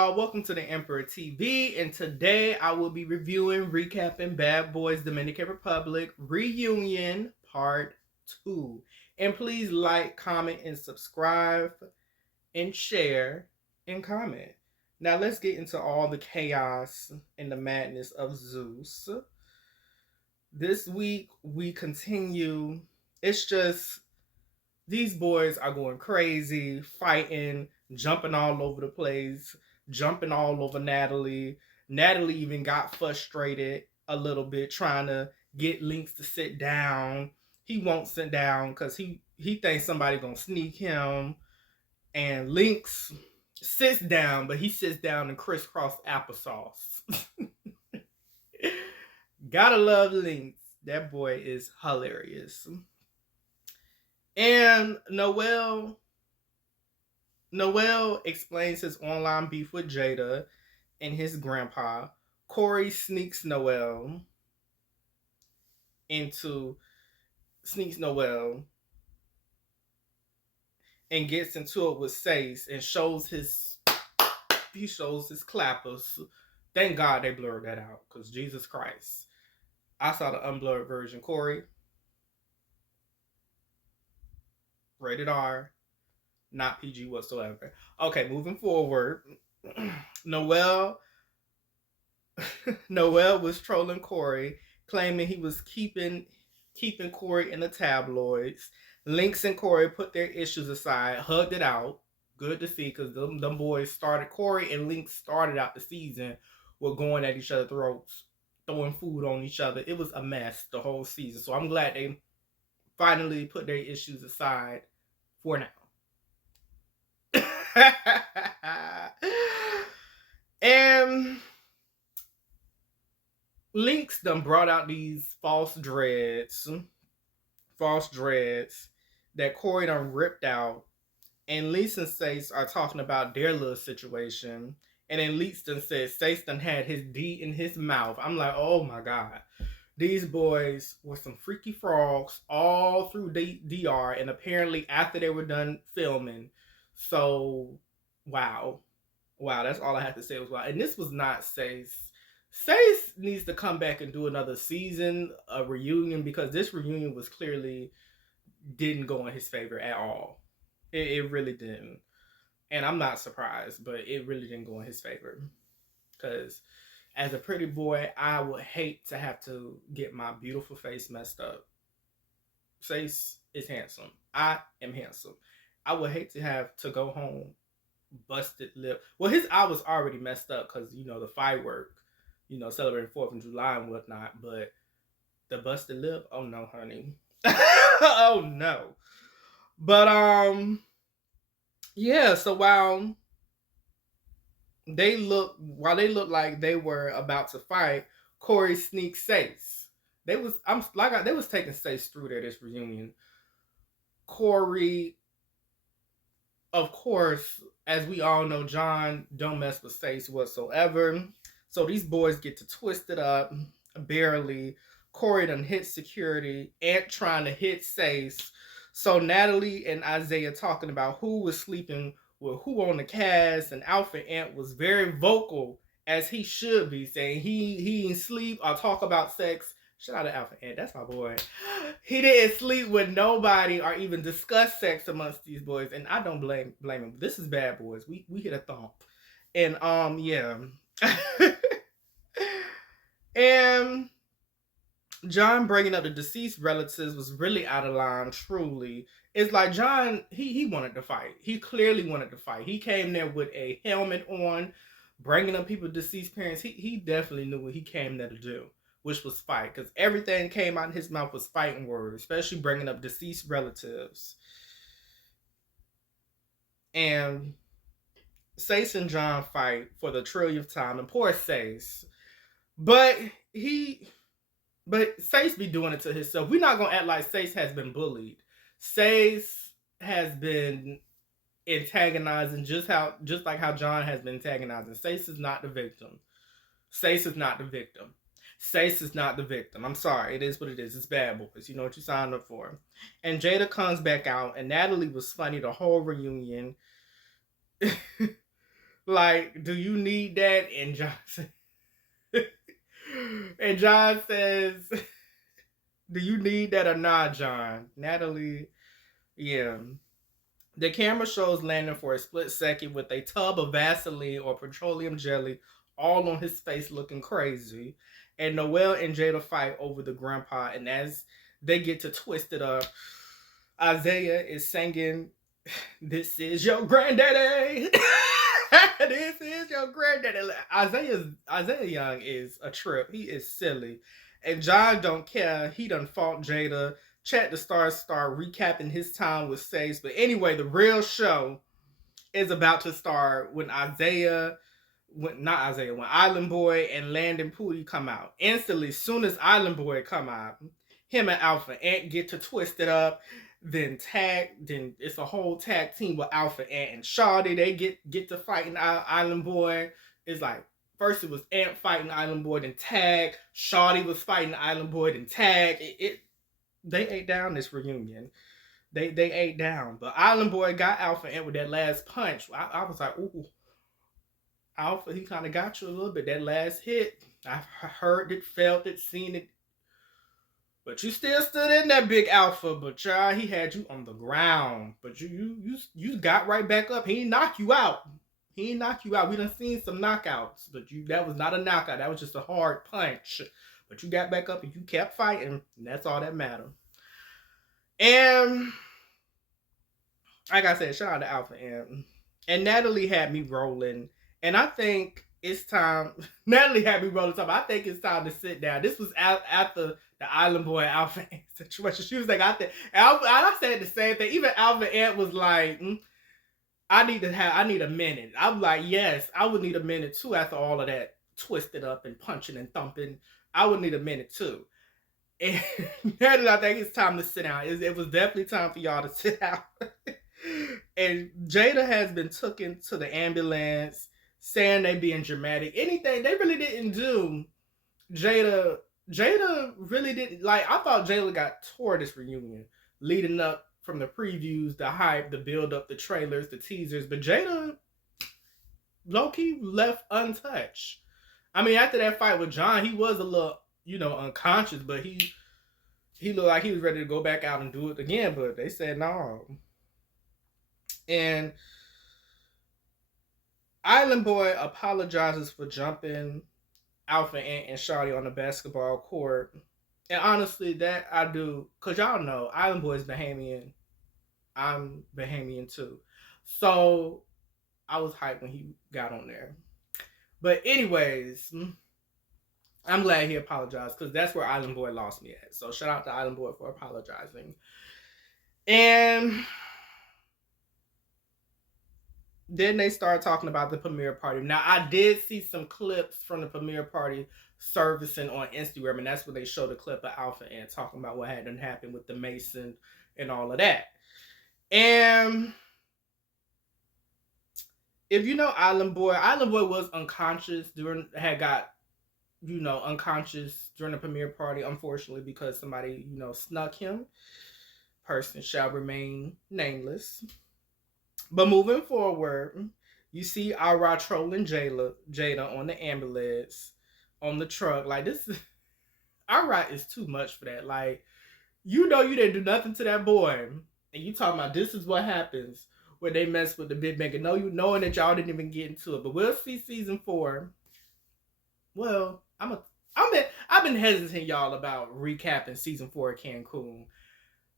y'all? Welcome to the Emperor TV, and today I will be reviewing, recapping Bad Boys Dominican Republic Reunion Part 2. And please like, comment, and subscribe, and share, and comment. Now let's get into all the chaos and the madness of Zeus. This week we continue. It's just these boys are going crazy, fighting, jumping all over the place, jumping all over Natalie. Natalie even got frustrated a little bit trying to get Lynx to sit down. He won't sit down because he thinks somebody gonna sneak him. And Lynx sits down, but he sits down in crisscross applesauce. Gotta love Lynx. That boy is hilarious. And Noel explains his online beef with Jada and his grandpa. Corey sneaks Noel and gets into it with Sace and shows his clappers. Thank God they blurred that out, because Jesus Christ. I saw the unblurred version. Corey, rated R, not PG whatsoever. Okay, moving forward. Noel was trolling Corey, claiming he was keeping Corey in the tabloids. Lynx and Corey put their issues aside, hugged it out. Good to see, because them boys started, Corey and Lynx started out the season with going at each other's throats, throwing food on each other. It was a mess the whole season. So I'm glad they finally put their issues aside for now. And Lynx done brought out these false dreads that Corey done ripped out. And Lisa and Sace are talking about their little situation. And then Lisa says Sace done had his D in his mouth. I'm like, oh my God. These boys were some freaky frogs all through DR, and apparently after they were done filming. So, wow. That's all I have to say was wow. And this was not Sace. Sace needs to come back and do another season, a reunion, because this reunion was clearly didn't go in his favor at all. It really didn't. And I'm not surprised, but it really didn't go in his favor. Because as a pretty boy, I would hate to have to get my beautiful face messed up. Sace is handsome. I am handsome. I would hate to have to go home busted lip. Well, his eye was already messed up because, the firework, celebrating 4th of July and whatnot. But the busted lip, oh no, honey. Oh no. But, yeah, so while they look like they were about to fight, Corey sneaks Sace. They was taking Sace through there, this reunion. Corey, of course, as we all know, John don't mess with Sace whatsoever. So these boys get to twist it up, barely. Corey done hit security, Ant trying to hit Sace. So Natalie and Isaiah talking about who was sleeping with who on the cast, and Alpha Ant was very vocal, as he should be, saying he didn't sleep or talk about sex. Shout out to Alpha Ant, that's my boy. He didn't sleep with nobody or even discuss sex amongst these boys, and I don't blame him. This is Bad Boys. We hit a thump. And yeah. And John bringing up the deceased relatives was really out of line, truly. It's like John, he wanted to fight. He clearly wanted to fight. He came there with a helmet on, bringing up people's deceased parents. He definitely knew what he came there to do, which was fight. Because everything came out of his mouth was fighting words, especially bringing up deceased relatives. And Sace and John fight for the trillionth time. And poor Sace. But Sace be doing it to himself. We're not going to act like Sace has been bullied. Sace has been antagonizing just like how John has been antagonizing. Sace is not the victim. Sace is not the victim. I'm sorry. It is what it is. It's Bad Boys. You know what you signed up for. And Jada comes back out, and Natalie was funny the whole reunion. Like, do you need that? And John and John says, do you need that or not, John? Natalie, yeah. The camera shows Landon for a split second with a tub of Vaseline or petroleum jelly all on his face looking crazy. And Noelle and Jada fight over the grandpa. And as they get to twist it up, Isaiah is singing, "This is your granddaddy." This is your granddaddy. Isaiah Young is a trip. He is silly. And John don't care. He done fought Jada. Chat the Stars start recapping his time with Sage. But anyway, the real show is about to start when when Island Boy and Landon Pooty come out. Instantly, soon as Island Boy come out, him and Alpha Ant get to twist it up. Then it's a whole tag team with Alpha Ant and Shawty. They get to fighting Island Boy. It's like first it was Ant fighting Island Boy, then tag. Shawty was fighting Island Boy, then tag. They ate down this reunion. They ate down. But Island Boy got Alpha Ant with that last punch. I was like, ooh, Alpha, he kind of got you a little bit. That last hit, I heard it, felt it, seen it. But you still stood in that big Alpha. But child, he had you on the ground. But you got right back up. He didn't knock you out. We done seen some knockouts. But that was not a knockout. That was just a hard punch. But you got back up and you kept fighting. And that's all that mattered. And like I said, shout out to Alpha Ant. And Natalie had me rolling. And I think it's time. Natalie had me rolling something. I think it's time to sit down. This was after the Island Boy Alpha Ant situation. She was like, I said the same thing. Even Alpha Ant was like, I need a minute. I'm like, yes, I would need a minute too after all of that twisted up and punching and thumping. I would need a minute too. And Natalie, I think it's time to sit down. It was definitely time for y'all to sit down. And Jada has been taken to the ambulance, saying they being dramatic. Anything they really didn't do. Jada really didn't like. I thought Jada got tore this reunion, leading up from the previews, the hype, the build up, the trailers, the teasers. But Jada, low key, left untouched. I mean, after that fight with John, he was a little, unconscious, but he looked like he was ready to go back out and do it again. But they said no. And Island Boy apologizes for jumping Alpha Ant and Shawty on the basketball court. And honestly, that I do, because y'all know Island Boy is Bahamian. I'm Bahamian too. So I was hyped when he got on there. But anyways, I'm glad he apologized, because that's where Island Boy lost me at. So shout out to Island Boy for apologizing. And then they started talking about the premiere party. Now, I did see some clips from the premiere party servicing on Instagram, and that's where they showed a clip of Alpha Ant talking about what had happened with the Mason and all of that. And if you know Island Boy was unconscious unconscious during the premiere party, unfortunately, because somebody, snuck him. Person shall remain nameless. But moving forward, you see Ara trolling Jada on the ambulance, on the truck. Like, this is, Ara is too much for that. Like, you didn't do nothing to that boy. And you talking about this is what happens when they mess with the big maker. Knowing that y'all didn't even get into it. But we'll see season 4. Well, I've been hesitant, y'all, about recapping season 4 of Cancun.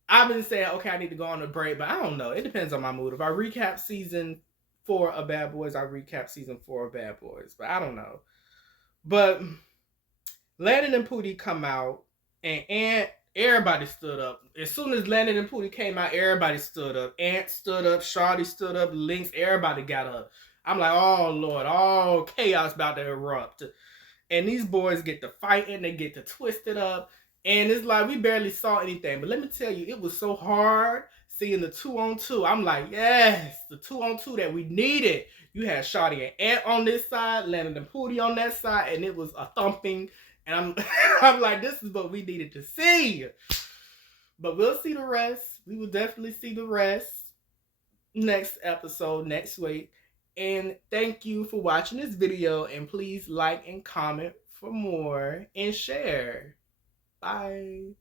I've been saying, okay, I need to go on a break, but I don't know. It depends on my mood. If I recap season 4 of Bad Boys, I recap season 4 of Bad Boys. But I don't know. But Landon and Pooty come out, and everybody stood up. As soon as Landon and Pooty came out, everybody stood up. Ant stood up, Shawty stood up, Lynx, everybody got up. I'm like, oh, Lord, all chaos about to erupt. And these boys get to fighting, they get to twist it up. And it's like we barely saw anything. But let me tell you, it was so hard seeing the 2-on-2. I'm like, yes, the 2-on-2 that we needed. You had Shawty and Ant on this side, Landon and Pooty on that side, and it was a thumping. And I'm like, this is what we needed to see. But we'll see the rest. We will definitely see the rest next episode, next week. And thank you for watching this video, and please like and comment for more and share. Bye.